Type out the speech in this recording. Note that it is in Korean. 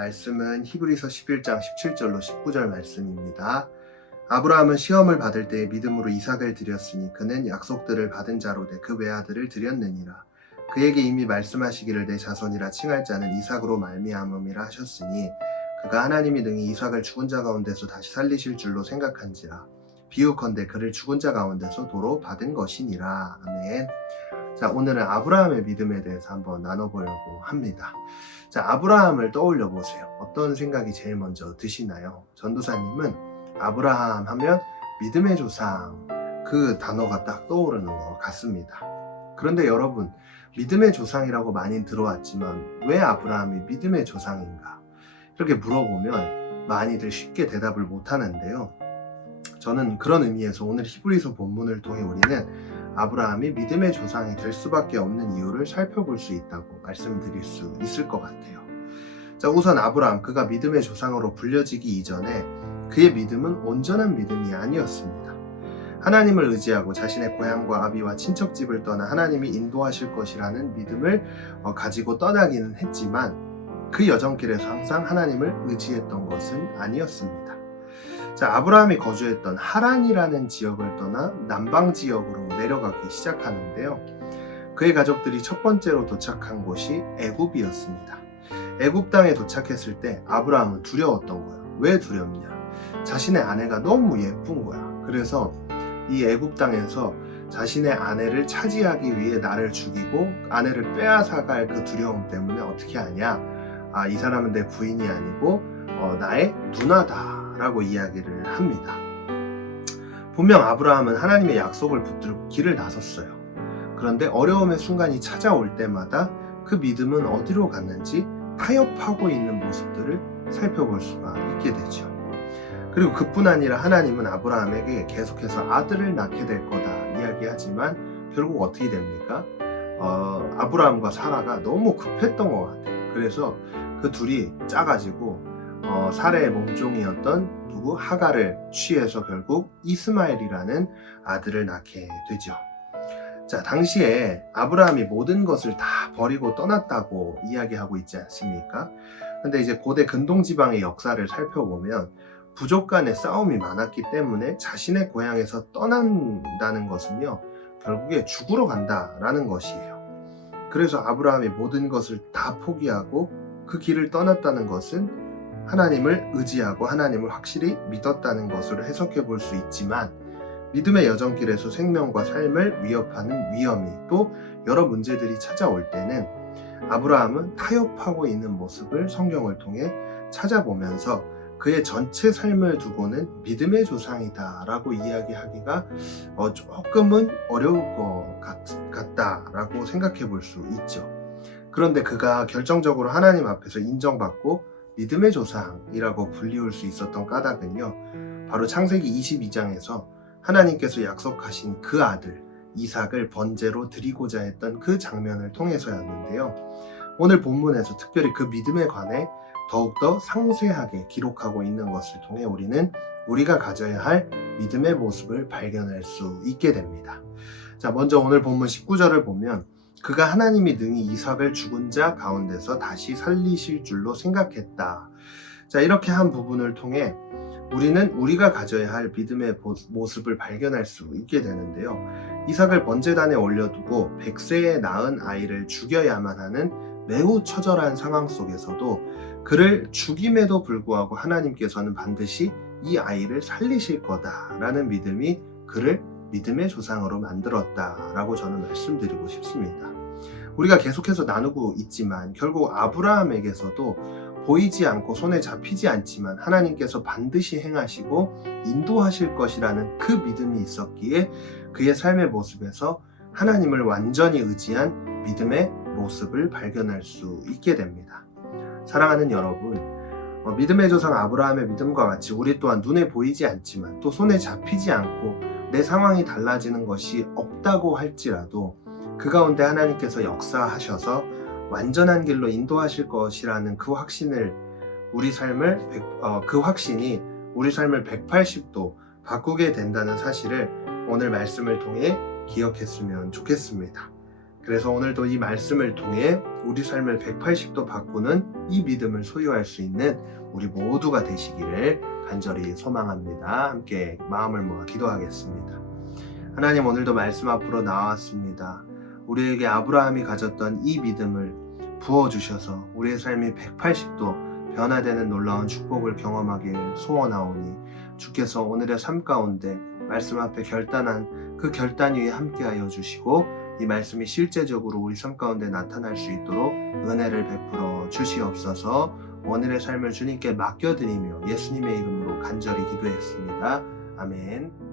말씀은 히브리서 11장 17절로 19절 말씀입니다. 아브라함은 시험을 받을 때에 믿음으로 이삭을 드렸으니 그는 약속들을 받은 자로되 그 외아들을 드렸느니라. 그에게 이미 말씀하시기를 내 자손이라 칭할 자는 이삭으로 말미암음이라 하셨으니 그가 하나님이 능히 이삭을 죽은 자 가운데서 다시 살리실 줄로 생각한지라. 비유컨대 그를 죽은 자 가운데서 도로 받은 것이니라. 아멘. 자, 오늘은 아브라함의 믿음에 대해서 한번 나눠보려고 합니다. 자, 아브라함을 떠올려 보세요. 어떤 생각이 제일 먼저 드시나요? 전도사님은 아브라함 하면 믿음의 조상, 그 단어가 딱 떠오르는 것 같습니다. 그런데 여러분, 믿음의 조상이라고 많이 들어왔지만 왜 아브라함이 믿음의 조상인가? 이렇게 물어보면 많이들 쉽게 대답을 못 하는데요. 저는 그런 의미에서 오늘 히브리서 본문을 통해 우리는 아브라함이 믿음의 조상이 될 수밖에 없는 이유를 살펴볼 수 있다고 말씀드릴 수 있을 것 같아요. 자, 우선 아브라함, 그가 믿음의 조상으로 불려지기 이전에 그의 믿음은 온전한 믿음이 아니었습니다. 하나님을 의지하고 자신의 고향과 아비와 친척집을 떠나 하나님이 인도하실 것이라는 믿음을 가지고 떠나기는 했지만 그 여정길에서 항상 하나님을 의지했던 것은 아니었습니다. 자, 아브라함이 거주했던 하란이라는 지역을 떠나 남방 지역으로 내려가기 시작하는데요. 그의 가족들이 첫 번째로 도착한 곳이 애굽이었습니다. 애굽 땅에 도착했을 때 아브라함은 두려웠던 거예요. 왜 두렵냐? 자신의 아내가 너무 예쁜 거야. 그래서 이 애굽 땅에서 자신의 아내를 차지하기 위해 나를 죽이고 아내를 빼앗아갈 그 두려움 때문에 어떻게 하냐? 이 사람은 내 부인이 아니고 나의 누나다 라고 이야기를 합니다. 분명 아브라함은 하나님의 약속을 붙들고 길을 나섰어요. 그런데 어려움의 순간이 찾아올 때마다 그 믿음은 어디로 갔는지 타협하고 있는 모습들을 살펴볼 수가 있게 되죠. 그리고 그뿐 아니라 하나님은 아브라함에게 계속해서 아들을 낳게 될 거다 이야기하지만 결국 어떻게 됩니까? 아브라함과 사라가 너무 급했던 것 같아요. 그래서 그 둘이 짜가지고 사레의 몸종이었던 하갈을 취해서 결국 이스마엘이라는 아들을 낳게 되죠. 자, 당시에 아브라함이 모든 것을 다 버리고 떠났다고 이야기하고 있지 않습니까? 근데 이제 고대 근동지방의 역사를 살펴보면 부족 간의 싸움이 많았기 때문에 자신의 고향에서 떠난다는 것은요, 결국에 죽으러 간다라는 것이에요. 그래서 아브라함이 모든 것을 다 포기하고 그 길을 떠났다는 것은 하나님을 의지하고 하나님을 확실히 믿었다는 것으로 해석해 볼 수 있지만 믿음의 여정길에서 생명과 삶을 위협하는 위험이 또 여러 문제들이 찾아올 때는 아브라함은 타협하고 있는 모습을 성경을 통해 찾아보면서 그의 전체 삶을 두고는 믿음의 조상이다 라고 이야기하기가 조금은 어려울 것 같다라고 생각해 볼 수 있죠. 그런데 그가 결정적으로 하나님 앞에서 인정받고 믿음의 조상이라고 불리울 수 있었던 까닭은요, 바로 창세기 22장에서 하나님께서 약속하신 그 아들 이삭을 번제로 드리고자 했던 그 장면을 통해서였는데요. 오늘 본문에서 특별히 그 믿음에 관해 더욱더 상세하게 기록하고 있는 것을 통해 우리는 우리가 가져야 할 믿음의 모습을 발견할 수 있게 됩니다. 자, 먼저 오늘 본문 19절을 보면 그가 하나님이 능히 이삭을 죽은 자 가운데서 다시 살리실 줄로 생각했다. 자, 이렇게 한 부분을 통해 우리는 우리가 가져야 할 믿음의 모습을 발견할 수 있게 되는데요. 이삭을 번제단에 올려두고 100세에 낳은 아이를 죽여야만 하는 매우 처절한 상황 속에서도 그를 죽임에도 불구하고 하나님께서는 반드시 이 아이를 살리실 거다라는 믿음이 그를 믿음의 조상으로 만들었다라고 저는 말씀드리고 싶습니다. 우리가 계속해서 나누고 있지만 결국 아브라함에게서도 보이지 않고 손에 잡히지 않지만 하나님께서 반드시 행하시고 인도하실 것이라는 그 믿음이 있었기에 그의 삶의 모습에서 하나님을 완전히 의지한 믿음의 모습을 발견할 수 있게 됩니다. 사랑하는 여러분, 믿음의 조상 아브라함의 믿음과 같이 우리 또한 눈에 보이지 않지만 또 손에 잡히지 않고 내 상황이 달라지는 것이 없다고 할지라도 그 가운데 하나님께서 역사하셔서 완전한 길로 인도하실 것이라는 그 확신을 그 확신이 우리 삶을 180도 바꾸게 된다는 사실을 오늘 말씀을 통해 기억했으면 좋겠습니다. 그래서 오늘도 이 말씀을 통해 우리 삶을 180도 바꾸는 이 믿음을 소유할 수 있는 우리 모두가 되시기를 간절히 소망합니다. 함께 마음을 모아 기도하겠습니다. 하나님, 오늘도 말씀 앞으로 나왔습니다. 우리에게 아브라함이 가졌던 이 믿음을 부어주셔서 우리의 삶이 180도 변화되는 놀라운 축복을 경험하길 소원하오니, 주께서 오늘의 삶 가운데 말씀 앞에 결단한 그 결단 위에 함께하여 주시고 이 말씀이 실제적으로 우리 삶 가운데 나타날 수 있도록 은혜를 베풀어 주시옵소서. 오늘의 삶을 주님께 맡겨드리며 예수님의 이름으로 간절히 기도했습니다. 아멘.